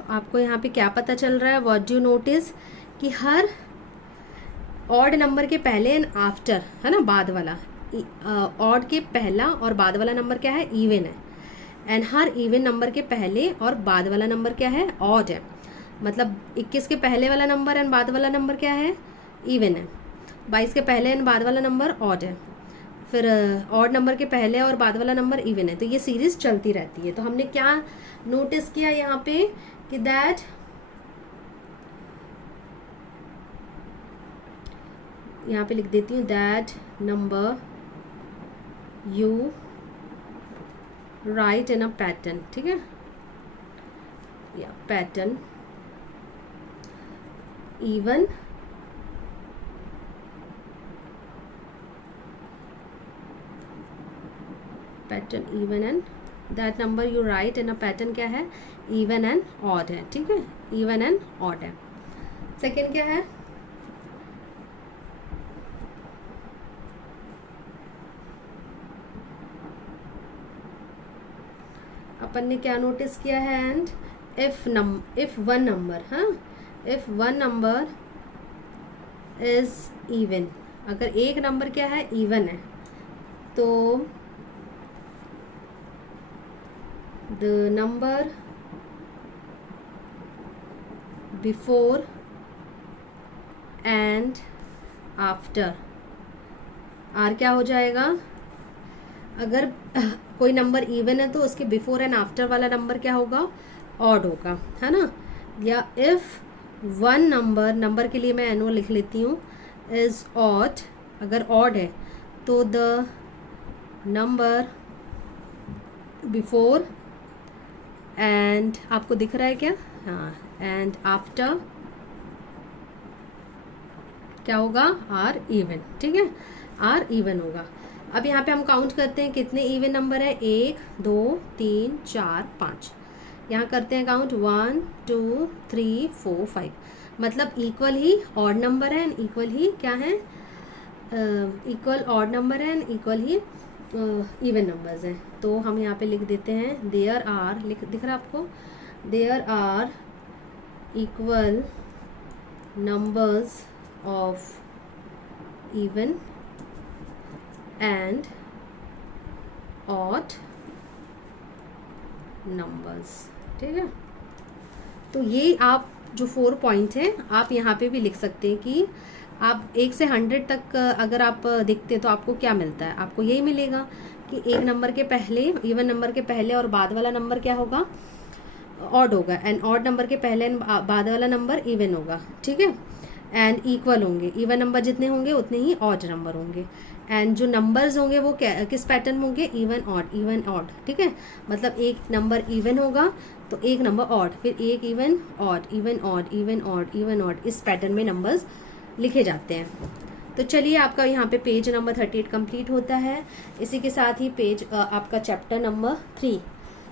आपको यहाँ पे क्या पता चल रहा है, व्हाट डू नोटिस, कि हर ऑड नंबर के पहले एंड आफ्टर, है ना, बाद वाला, ऑड के पहला और बाद वाला नंबर क्या है, इवन है, एंड हर इवन नंबर के पहले और बाद वाला नंबर क्या है, ऑड है। मतलब 21 के पहले वाला नंबर एंड बाद वाला नंबर क्या है, इवन है। 22 के पहले एंड बाद वाला नंबर ऑड है, फिर ऑड नंबर के पहले और बाद वाला नंबर इवन है। तो ये सीरीज चलती रहती है। तो हमने क्या नोटिस किया यहाँ पे, कि दैट यहाँ पे लिख देती हूँ, that number you right in a pattern. ठीक है, या pattern even pattern even and that number you right in a pattern क्या है, इवन एंड ऑड है। ठीक है, इवन एंड ऑड है। सेकेंड क्या है, अपन ने क्या नोटिस किया है, एंड इफ वन नंबर, हाँ, if one number is even, अगर एक नंबर क्या है, इवन है, तो the number before and after are क्या हो जाएगा, अगर कोई नंबर इवन है तो उसके बिफोर एंड आफ्टर वाला नंबर क्या होगा, ऑड होगा, है ना। या इफ वन नंबर के लिए मैं एनो लिख लेती हूँ, इज ऑड, अगर ऑड है तो द नंबर बिफोर एंड, आपको दिख रहा है क्या, हाँ, एंड आफ्टर क्या होगा, आर इवन। ठीक है, आर इवन होगा। अब यहाँ पे हम काउंट करते हैं कितने इवन नंबर है, 1 2 3 4 5। यहाँ करते हैं काउंट, 1 2 3 4 5। मतलब इक्वल ही ऑड नंबर है एंड इक्वल ही क्या है, इक्वल ऑड नंबर है and equal he even numbers हैं। तो हम यहाँ पे लिख देते हैं, देयर आर, दिख रहा है आपको, there are equal numbers of even and odd numbers. ठीक है, तो ये आप जो 4 पॉइंट हैं आप यहाँ पे भी लिख सकते हैं कि आप 1 से 100 तक अगर आप देखते हैं तो आपको क्या मिलता है, आपको यही मिलेगा कि एक नंबर के पहले, इवन नंबर के पहले और बाद वाला नंबर क्या होगा, ऑड होगा, एंड ऑड नंबर के पहले बाद वाला नंबर इवन होगा, ठीक है, एंड इक्वल होंगे, इवन नंबर जितने होंगे उतने ही ऑड नंबर होंगे, एंड जो नंबर्स होंगे वो किस पैटर्न में होंगे, इवन ऑड, ठीक है, मतलब एक नंबर इवन होगा तो एक नंबर ऑड, फिर एक even odd, even odd, even odd, even odd, इस पैटर्न में नंबर्स लिखे जाते हैं। तो चलिए आपका यहाँ पे पेज नंबर 38 कंप्लीट होता है। इसी के साथ ही पेज आपका चैप्टर नंबर 3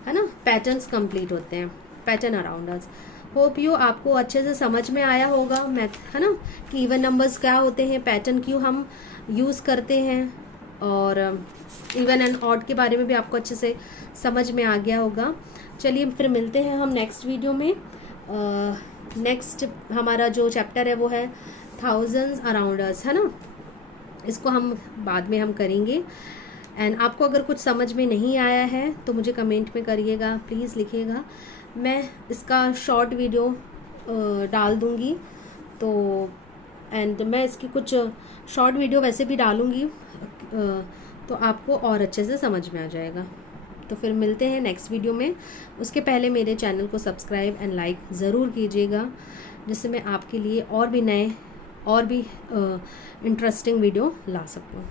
है ना, पैटर्न्स कंप्लीट होते हैं, pattern around us. Hope you आपको अच्छे से समझ में आया होगा मैथ, है ना, कि इवन नंबर्स क्या होते हैं, पैटर्न क्यों हम यूज़ करते हैं, और इवन एंड ऑड के बारे में भी आपको अच्छे से समझ में आ गया होगा। चलिए फिर मिलते हैं हम नेक्स्ट वीडियो में। नेक्स्ट हमारा जो चैप्टर है वो है थाउजेंड्स अराउंड अस, है ना, इसको हम बाद में हम करेंगे। एंड आपको अगर कुछ समझ में नहीं आया है तो मुझे कमेंट में करिएगा, प्लीज़ लिखिएगा, मैं इसका शॉर्ट वीडियो डाल दूँगी। तो एंड मैं इसकी कुछ शॉर्ट वीडियो वैसे भी डालूँगी, तो आपको और अच्छे से समझ में आ जाएगा। तो फिर मिलते हैं नेक्स्ट वीडियो में। उसके पहले मेरे चैनल को सब्सक्राइब एंड लाइक ज़रूर कीजिएगा, जिससे मैं आपके लिए और भी नए और भी इंटरेस्टिंग वीडियो ला सकूँ।